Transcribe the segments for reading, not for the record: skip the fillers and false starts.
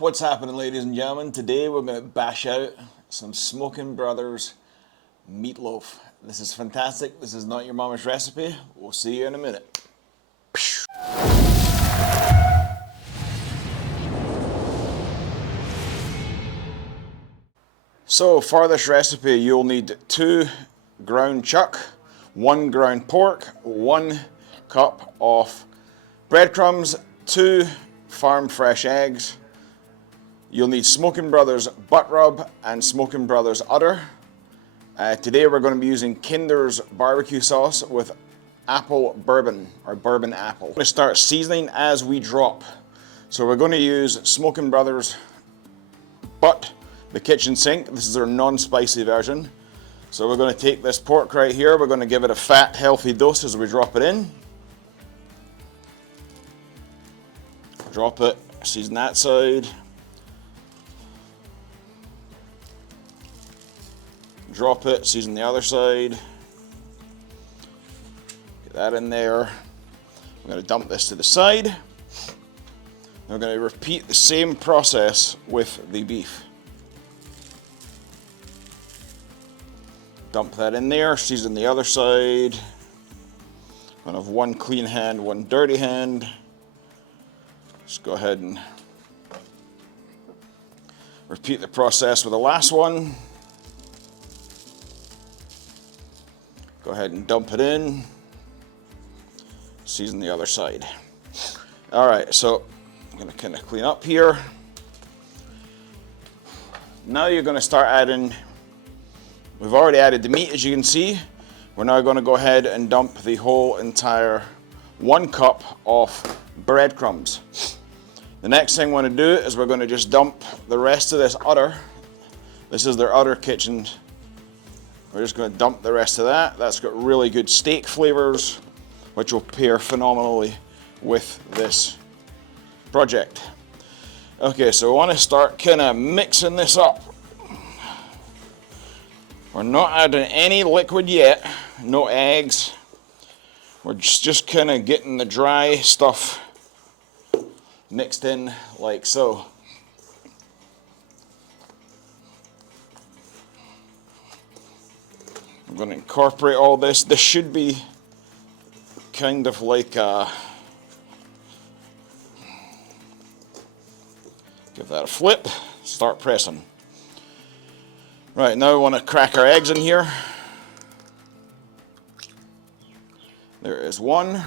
What's happening, ladies and gentlemen? Today we're going to bash out some Smokin Brothers meatloaf. This is fantastic. This is not your mama's recipe. We'll see you in a minute. So for this recipe you'll need 2 ground chuck, 1 ground pork, 1 cup of breadcrumbs, 2 farm fresh eggs. You'll need Smokin Brothers butt rub and Smokin Brothers Udder. Today we're going to be using Kinder's barbecue sauce with apple bourbon, or bourbon apple. We're going to start seasoning as we drop. So we're going to use Smokin Brothers butt, the kitchen sink. This is our non-spicy version. So we're going to take this pork right here, we're going to give it a fat, healthy dose as we drop it in. Drop it, season that side. Drop it, season the other side. Get that in there. I'm going to dump this to the side. We're going to repeat the same process with the beef. Dump that in there, season the other side. I'm going to have 1 clean hand, 1 dirty hand. Just go ahead and repeat the process with the last one. Go ahead and dump it in. Season the other side. Alright, so I'm going to kind of clean up here. Now you're going to start adding, we've already added the meat as you can see. We're now going to go ahead and dump the whole entire 1 cup of breadcrumbs. The next thing we're going to do is we're going to just dump the rest of this udder. This is their udder kitchen. We're just going to dump the rest of that. That's got really good steak flavors, which will pair phenomenally with this project. Okay, so we want to start kind of mixing this up. We're not adding any liquid yet, no eggs. We're just kind of getting the dry stuff mixed in like so. I'm going to incorporate all this. This should be kind of like a, give that a flip, start pressing. Right, now we want to crack our eggs in here. There is 1.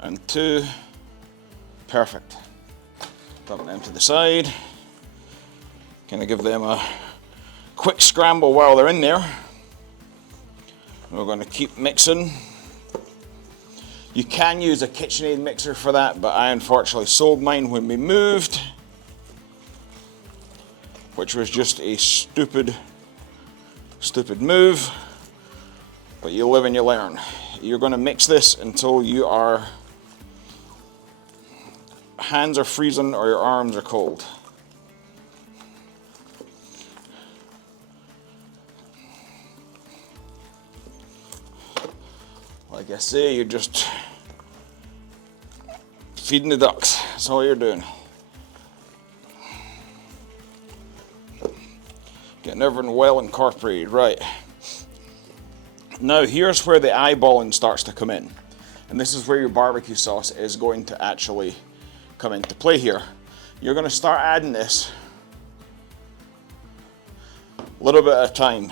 And 2. Perfect. Dump them to the side. Kind of give them a quick scramble while they're in there. We're going to keep mixing. You can use a KitchenAid mixer for that, but I unfortunately sold mine when we moved, which was just a stupid move, but you live and you learn. You're going to mix this until you are hands are freezing or your arms are cold. Like I say, you're just feeding the ducks. That's all you're doing. Getting everything well incorporated. Right. Now here's where the eyeballing starts to come in. And this is where your barbecue sauce is going to actually come into play here. You're going to start adding this a little bit at a time.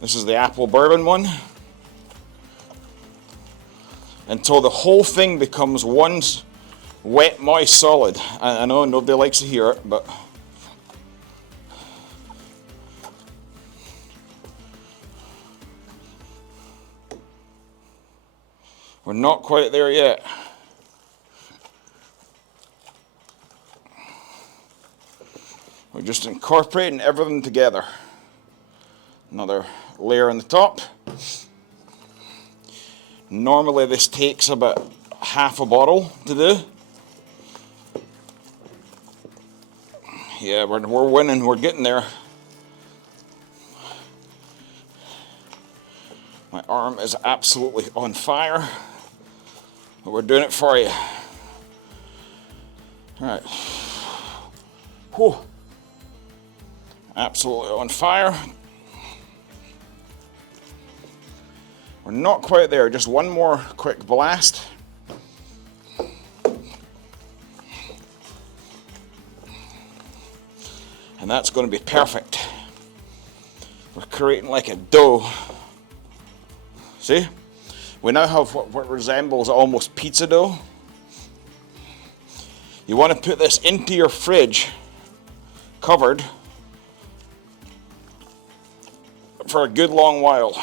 This is the apple bourbon one. Until the whole thing becomes one wet, moist solid. I know nobody likes to hear it, but we're not quite there yet. We're just incorporating everything together. Another layer on the top. Normally this takes about half a bottle to do. Yeah, we're winning, we're getting there. My arm arm is absolutely on fire, but we're doing it for you. All right. Whew. Absolutely on fire. We're not quite there, just one more quick blast. And that's going to be perfect. We're creating like a dough. See? We now have what resembles almost pizza dough. You want to put this into your fridge, covered, for a good long while.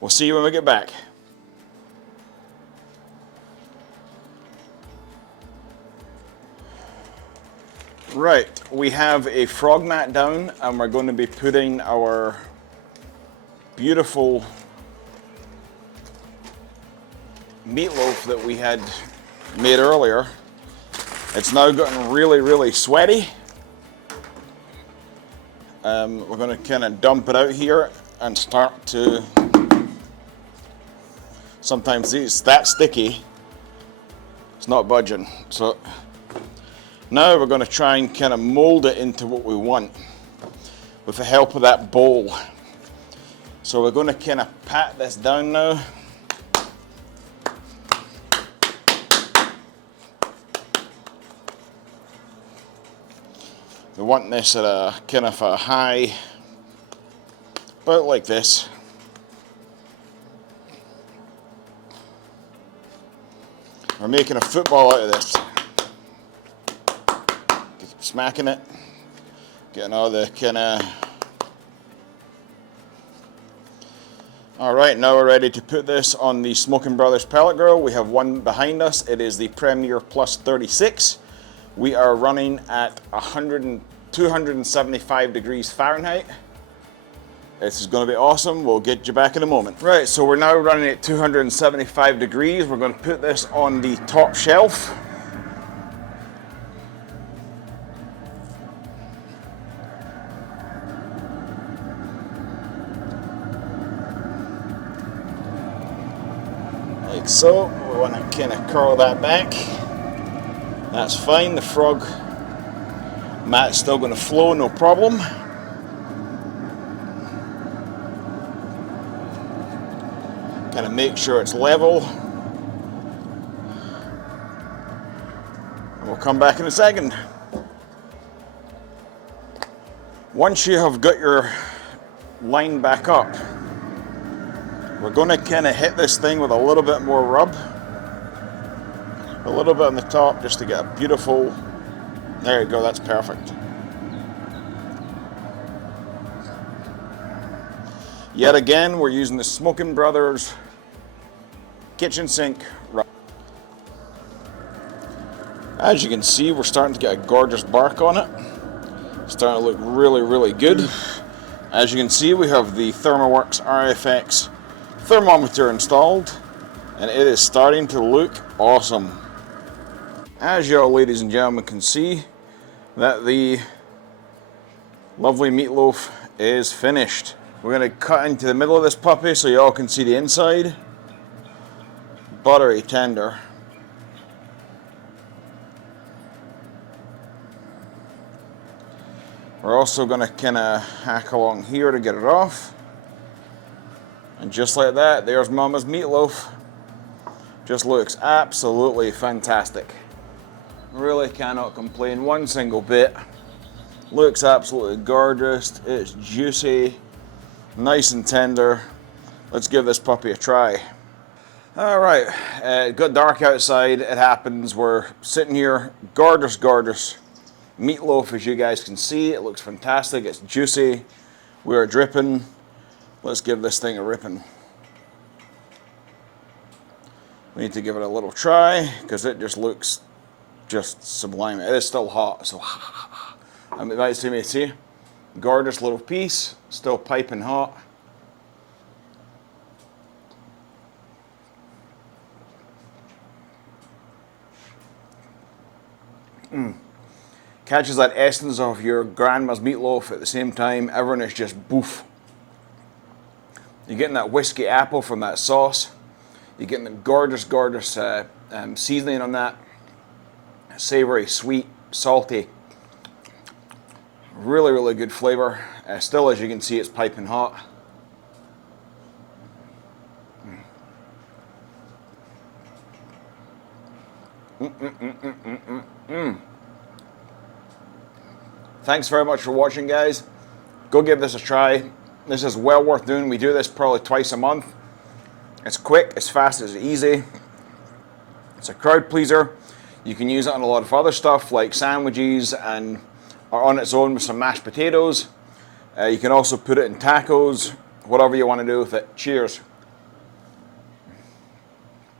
We'll see you when we get back. Right, we have a frog mat down and we're going to be putting our beautiful meatloaf that we had made earlier. It's now gotten really, really sweaty. We're going to kind of dump it out here and start to, sometimes it's that sticky, it's not budging. So now we're going to try and kind of mold it into what we want with the help of that bowl. So we're going to kind of pat this down now. We want this at a kind of a high, about like this. We're making a football out of this. Keep smacking it, getting all the kind of. All right, now we're ready to put this on the Smokin Brothers pellet grill. We have one behind us. It is the Premier Plus 36. We are running at 275 degrees Fahrenheit. This is going to be awesome. We'll get you back in a moment. Right, so we're now running at 275 degrees. We're going to put this on the top shelf. Like so. We want to kind of curl that back. That's fine. The frog mat's still going to flow, no problem. Kind of make sure it's level. We'll come back in a second. Once you have got your line back up, we're going to kind of hit this thing with a little bit more rub. A little bit on the top just to get a beautiful, there you go, that's perfect. Yet again, we're using the Smokin Brothers kitchen sink rub. As you can see, we're starting to get a gorgeous bark on it. It's starting to look really, really good. As you can see, we have the ThermoWorks RFX thermometer installed, and it is starting to look awesome. As y'all ladies and gentlemen can see, that the lovely meatloaf is finished. We're going to cut into the middle of this puppy so y'all can see the inside. Buttery tender. We're also going to kind of hack along here to get it off. And just like that, there's Mama's meatloaf. Just looks absolutely fantastic. Really cannot complain one single bit. Looks absolutely gorgeous. It's juicy, nice and tender. Let's give this puppy a try. All right, it got dark outside. It happens. We're sitting here, gorgeous, gorgeous meatloaf, as you guys can see. It looks fantastic. It's juicy. We are dripping. Let's give this thing a ripping. We need to give it a little try because it just looks just sublime. It is still hot, so I mean, that's to me, see? Gorgeous little piece, still piping hot. Catches that essence of your grandma's meatloaf at the same time. Everyone is just boof. You're getting that whiskey apple from that sauce. You're getting the gorgeous, gorgeous seasoning on that. Savory, sweet, salty. Really, really good flavor. Still, as you can see, it's piping hot. Thanks very much for watching, guys. Go give this a try. This is well worth doing. We do this probably twice a month. It's quick, it's fast, it's easy. It's a crowd pleaser. You can use it on a lot of other stuff like sandwiches and or on its own with some mashed potatoes. You can also put it in tacos, whatever you want to do with it. Cheers.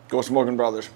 Go Smokin' Brothers.